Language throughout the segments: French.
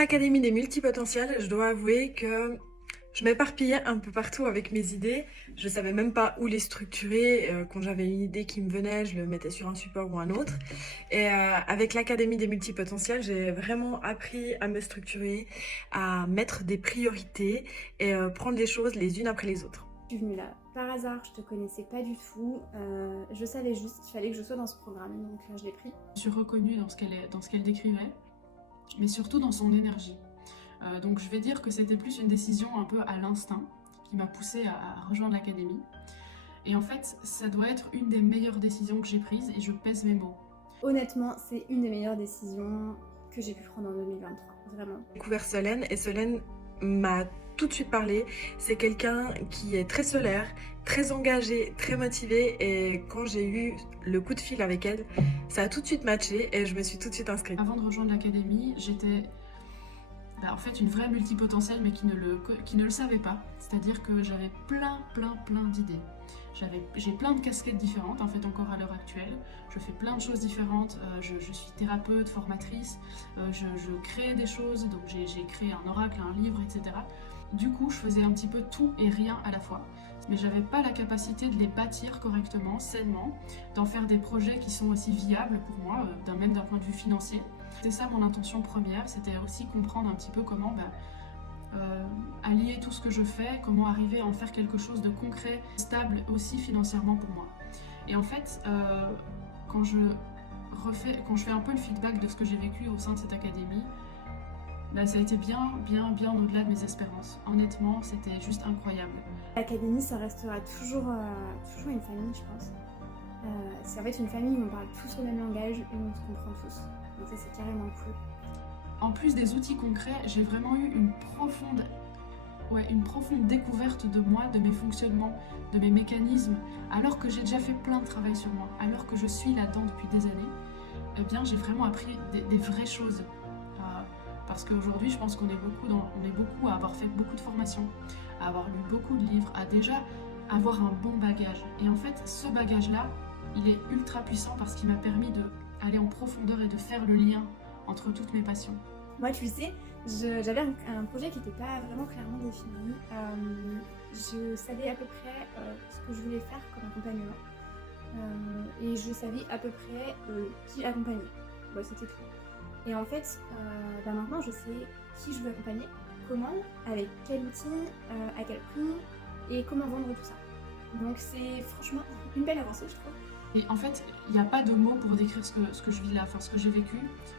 l'Académie des multipotentiels, je dois avouer que je m'éparpillais un peu partout avec mes idées. Je savais même pas où les structurer. Quand j'avais une idée qui me venait, je le mettais sur un support ou un autre. Et avec l'Académie des multipotentiels, j'ai vraiment appris à me structurer, à mettre des priorités et prendre les choses les unes après les autres. Je suis venue là par hasard, je te connaissais pas du tout, je savais juste qu'il fallait que je sois dans ce programme, donc je l'ai pris. Je suis reconnue dans ce qu'elle décrivait, mais surtout dans son énergie. Donc je vais dire que c'était plus une décision un peu à l'instinct qui m'a poussée à rejoindre l'académie. Et en fait, ça doit être une des meilleures décisions que j'ai prises et je pèse mes mots. Honnêtement, c'est une des meilleures décisions que j'ai pu prendre en 2023, vraiment. J'ai découvert Solène et Solène m'a tout de suite parlé. C'est quelqu'un qui est très solaire, très engagé, très motivé et quand j'ai eu le coup de fil avec elle, ça a tout de suite matché et je me suis tout de suite inscrite. Avant de rejoindre l'académie, j'étais en fait une vraie multipotentielle mais qui ne le savait pas. C'est-à-dire que j'avais plein d'idées. J'ai plein de casquettes différentes en fait encore à l'heure actuelle. Je fais plein de choses différentes. Je suis thérapeute, formatrice. Je crée des choses. Donc j'ai créé un oracle, un livre, etc. Du coup, je faisais un petit peu tout et rien à la fois. Mais j'avais pas la capacité de les bâtir correctement, sainement, d'en faire des projets qui sont aussi viables pour moi, même d'un point de vue financier. C'était ça mon intention première, c'était aussi comprendre un petit peu comment allier tout ce que je fais, comment arriver à en faire quelque chose de concret, stable aussi financièrement pour moi. Et en fait, quand je fais un peu le feedback de ce que j'ai vécu au sein de cette académie, ça a été bien au-delà de mes espérances. Honnêtement, c'était juste incroyable. L'académie, ça restera toujours une famille, je pense. C'est en fait une famille où on parle tous le même langage et où on se comprend tous. Donc ça, c'est carrément cool. En plus des outils concrets, j'ai vraiment eu une profonde découverte de moi, de mes fonctionnements, de mes mécanismes. Alors que j'ai déjà fait plein de travail sur moi, alors que je suis là-dedans depuis des années, eh bien j'ai vraiment appris des vraies choses. Parce qu'aujourd'hui, je pense qu'on est beaucoup à avoir fait beaucoup de formations, à avoir lu beaucoup de livres, à déjà avoir un bon bagage. Et en fait, ce bagage-là, il est ultra puissant parce qu'il m'a permis d'aller en profondeur et de faire le lien entre toutes mes passions. Moi, tu sais, j'avais un projet qui n'était pas vraiment clairement défini. Je savais à peu près ce que je voulais faire comme accompagnement. Et je savais à peu près qui accompagner. Bon, c'était tout. Et en fait, maintenant je sais qui je veux accompagner, comment, avec quel outil, à quel prix et comment vendre tout ça. Donc c'est franchement une belle avancée, je trouve. Et en fait, il n'y a pas de mots pour décrire ce que je vis là, ce que j'ai vécu,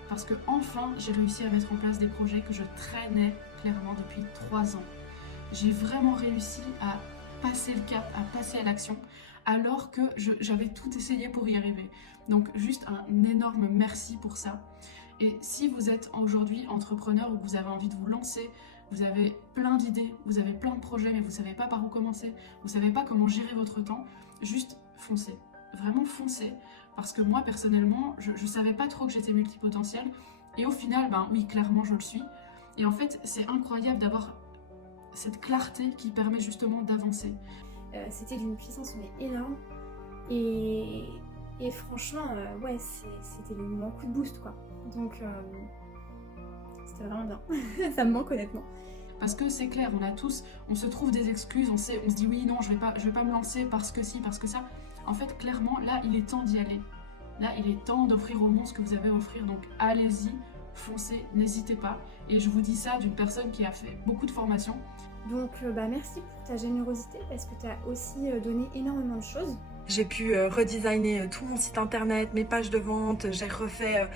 parce que enfin j'ai réussi à mettre en place des projets que je traînais clairement depuis 3 ans. J'ai vraiment réussi à passer le cap, à passer à l'action, alors que j'avais tout essayé pour y arriver. Donc juste un énorme merci pour ça. Et si vous êtes aujourd'hui entrepreneur ou que vous avez envie de vous lancer, vous avez plein d'idées, vous avez plein de projets, mais vous ne savez pas par où commencer, vous ne savez pas comment gérer votre temps, juste foncez. Vraiment foncez. Parce que moi, personnellement, je ne savais pas trop que j'étais multipotentielle. Et au final, oui, clairement, je le suis. Et en fait, c'est incroyable d'avoir cette clarté qui permet justement d'avancer. C'était d'une puissance mais énorme. Et franchement, ouais, c'était le moment coup de boost, quoi. Donc, c'était vraiment bien. Ça me manque honnêtement. Parce que c'est clair, on se trouve des excuses, on se dit oui, non, je vais pas me lancer parce que si, parce que ça. En fait, clairement, là, il est temps d'y aller. Là, il est temps d'offrir au monde ce que vous avez à offrir. Donc, allez-y, foncez, n'hésitez pas. Et je vous dis ça d'une personne qui a fait beaucoup de formations. Donc, merci pour ta générosité parce que tu as aussi donné énormément de choses. J'ai pu redesigner tout mon site internet, mes pages de vente, j'ai refait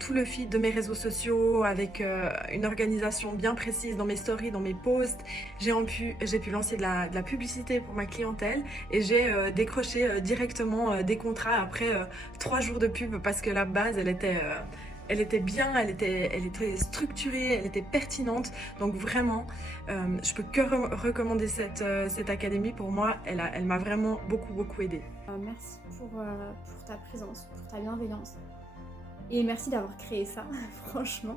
tout le feed de mes réseaux sociaux avec une organisation bien précise dans mes stories, dans mes posts. J'ai pu lancer de la publicité pour ma clientèle et j'ai décroché directement des contrats après 3 jours de pub parce que la base, elle était bien, elle était structurée, elle était pertinente. Donc vraiment, je peux que recommander cette académie. Pour moi, elle m'a vraiment beaucoup aidée. Merci pour ta présence, pour ta bienveillance. Et merci d'avoir créé ça, franchement.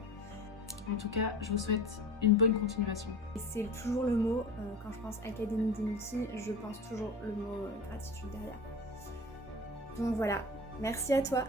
En tout cas, je vous souhaite une bonne continuation. Et c'est toujours le mot, quand je pense Académie des Multi, je pense toujours le mot gratitude derrière. Donc voilà, merci à toi.